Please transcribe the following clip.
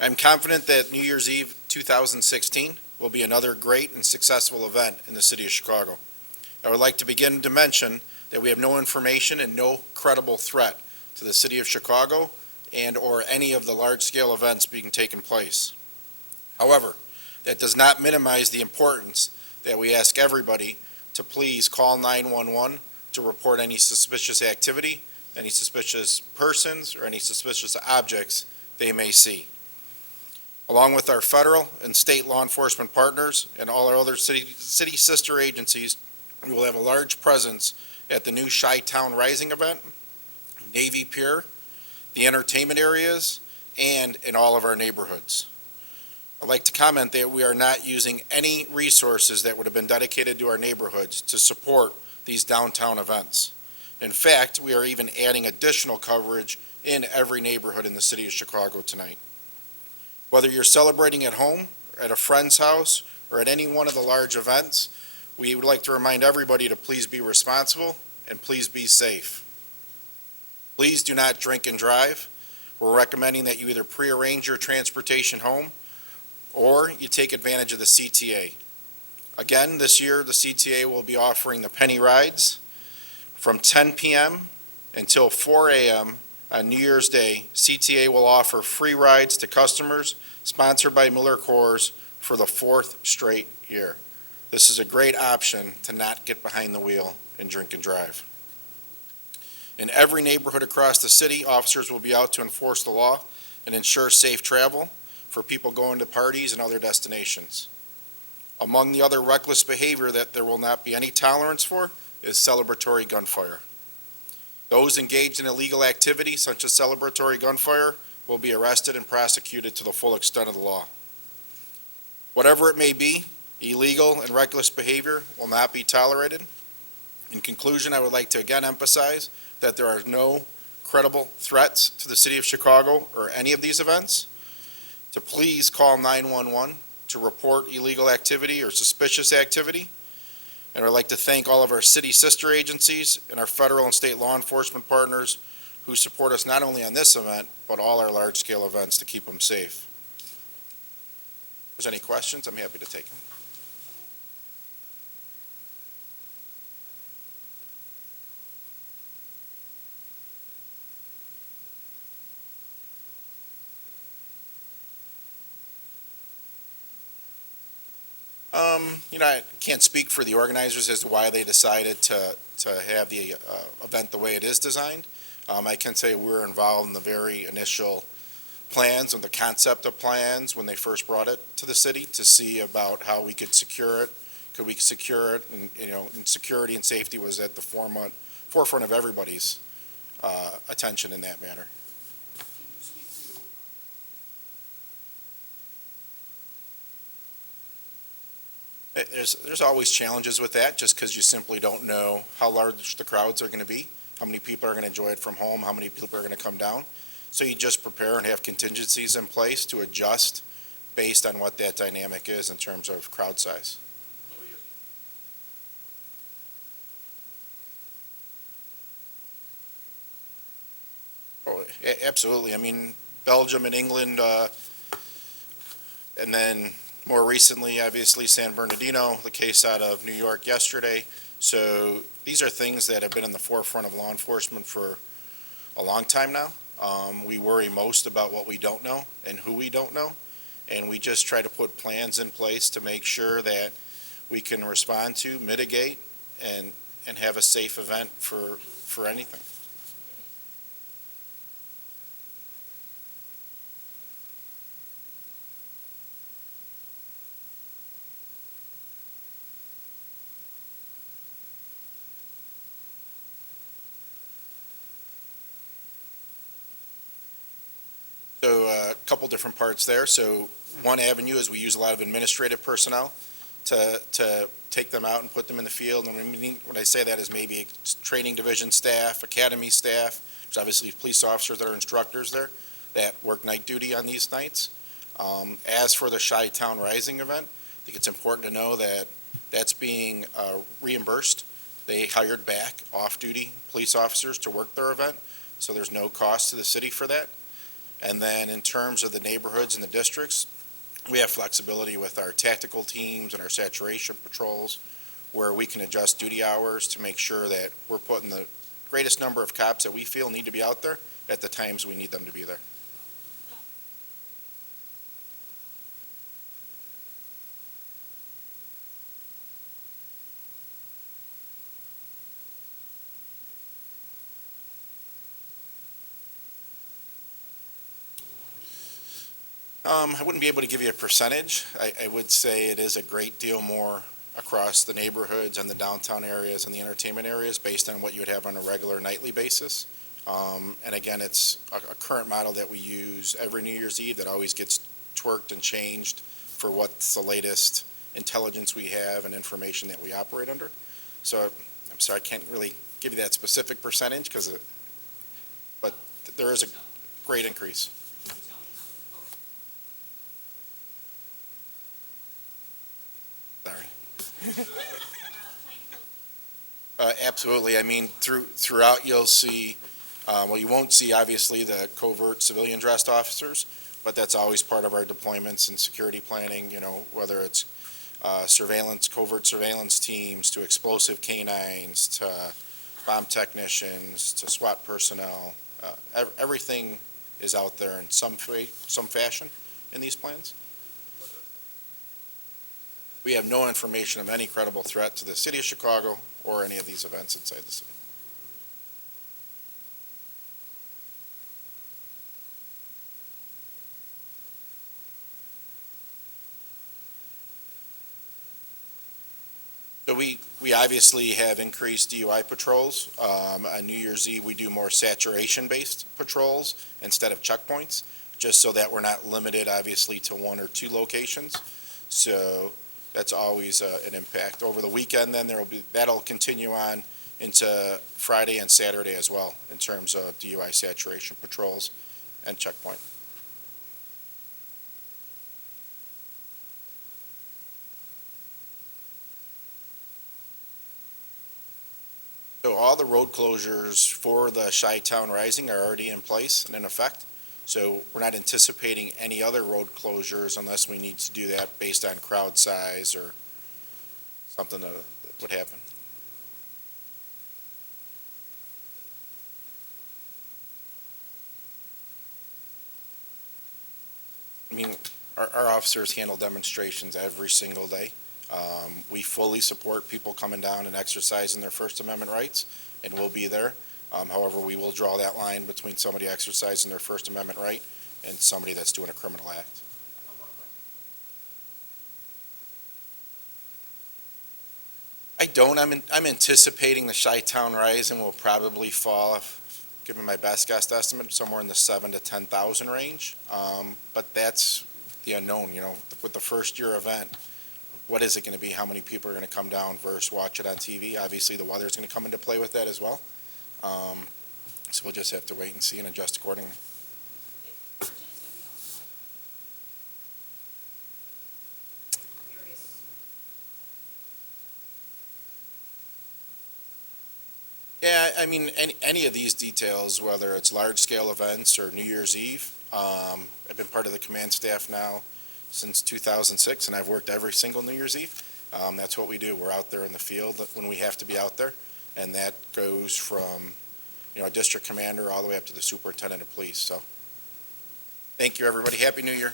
I'm confident that New Year's Eve 2016 will be another great and successful event in the city of Chicago. I would like to begin to mention that we have no information and no credible threat to the city of Chicago and or any of the large-scale events being taken place. However, that does not minimize the importance that we ask everybody to please call 911 to report any suspicious activity, any suspicious persons, or any suspicious objects they may see. Along with our federal and state law enforcement partners and all our other city sister agencies, we will have a large presence at the new Chi-Town Rising event, Navy Pier, the entertainment areas, and in all of our neighborhoods. I'd like to comment that we are not using any resources that would have been dedicated to our neighborhoods to support these downtown events. In fact, we are even adding additional coverage in every neighborhood in the city of Chicago tonight. Whether you're celebrating at home, at a friend's house, or at any one of the large events, we would like to remind everybody to please be responsible and please be safe. Please do not drink and drive. We're recommending that you either prearrange your transportation home or you take advantage of the CTA. Again, this year, the CTA will be offering the penny rides from 10 p.m. until 4 a.m. on New Year's Day. CTA will offer free rides to customers, sponsored by Miller Coors, for the 4th straight year. This is a great option to not get behind the wheel and drink and drive. In every neighborhood across the city, officers will be out to enforce the law and ensure safe travel for people going to parties and other destinations. Among the other reckless behavior that there will not be any tolerance for is celebratory gunfire. Those engaged in illegal activity such as celebratory gunfire will be arrested and prosecuted to the full extent of the law. Whatever it may be, illegal and reckless behavior will not be tolerated. In conclusion, I would like to again emphasize that there are no credible threats to the city of Chicago or any of these events. To please call 911 to report illegal activity or suspicious activity. And I'd like to thank all of our city sister agencies and our federal and state law enforcement partners who support us not only on this event, but all our large-scale events to keep them safe. If there's any questions, I'm happy to take them. I can't speak for the organizers as to why they decided to have the event the way it is designed. I can say we're involved in the very initial plans and the concept of plans when they first brought it to the city to see about how we could secure it. Could we secure it? And security and safety was at the forefront of everybody's attention in that matter. There's always challenges with that, just because you simply don't know how large the crowds are going to be, how many people are going to enjoy it from home, how many people are going to come down. So you just prepare and have contingencies in place to adjust based on what that dynamic is in terms of crowd size. Oh, absolutely. I mean, Belgium and England, and then more recently, obviously, San Bernardino, the case out of New York yesterday. So these are things that have been in the forefront of law enforcement for a long time now. We worry most about what we don't know and who we don't know. And we just try to put plans in place to make sure that we can respond to, mitigate, and have a safe event for anything. So a couple different parts there. So one avenue is we use a lot of administrative personnel to take them out and put them in the field. And when I say that is maybe training division staff, academy staff, there's obviously police officers that are instructors there that work night duty on these nights. As for the Chi-Town Rising event, I think it's important to know that that's being reimbursed. They hired back off-duty police officers to work their event, so there's no cost to the city for that. And then in terms of the neighborhoods and the districts, we have flexibility with our tactical teams and our saturation patrols, where we can adjust duty hours to make sure that we're putting the greatest number of cops that we feel need to be out there at the times we need them to be there. I wouldn't be able to give you a percentage. I would say it is a great deal more across the neighborhoods and the downtown areas and the entertainment areas based on what you would have on a regular nightly basis. And again, it's a current model that we use every New Year's Eve that always gets twerked and changed for what's the latest intelligence we have and information that we operate under. So I'm sorry, I can't really give you that specific percentage but there is a great increase. Sorry. Absolutely. I mean, throughout you'll see, well, you won't see obviously the covert civilian dressed officers, but that's always part of our deployments and security planning, whether it's covert surveillance teams, to explosive canines, to bomb technicians, to SWAT personnel. Everything is out there in some fashion in these plans. We have no information of any credible threat to the city of Chicago or any of these events inside the city. So we obviously have increased DUI patrols. On New Year's Eve, we do more saturation-based patrols instead of checkpoints, just so that we're not limited, obviously, to one or two locations. So that's always an impact. Over the weekend, then that'll continue on into Friday and Saturday as well in terms of DUI saturation patrols and checkpoint. So all the road closures for the Chi-Town Rising are already in place and in effect. So we're not anticipating any other road closures unless we need to do that based on crowd size or something that would happen. I mean, our officers handle demonstrations every single day. We fully support people coming down and exercising their First Amendment rights, and we'll be there. However, we will draw that line between somebody exercising their First Amendment right and somebody that's doing a criminal act. I don't. I'm anticipating the Chi-Town Rising will probably fall, given my best guess estimate, somewhere in the 7,000 to 10,000 range. But that's the unknown, with the first year event. What is it going to be? How many people are going to come down versus watch it on TV? Obviously, the weather's going to come into play with that as well. So we'll just have to wait and see and adjust accordingly. Yeah, I mean, any of these details, whether it's large-scale events or New Year's Eve, I've been part of the command staff now since 2006, and I've worked every single New Year's Eve. That's what we do. We're out there in the field when we have to be out there, and that goes from, a district commander all the way up to the superintendent of police. So, thank you, everybody. Happy New Year.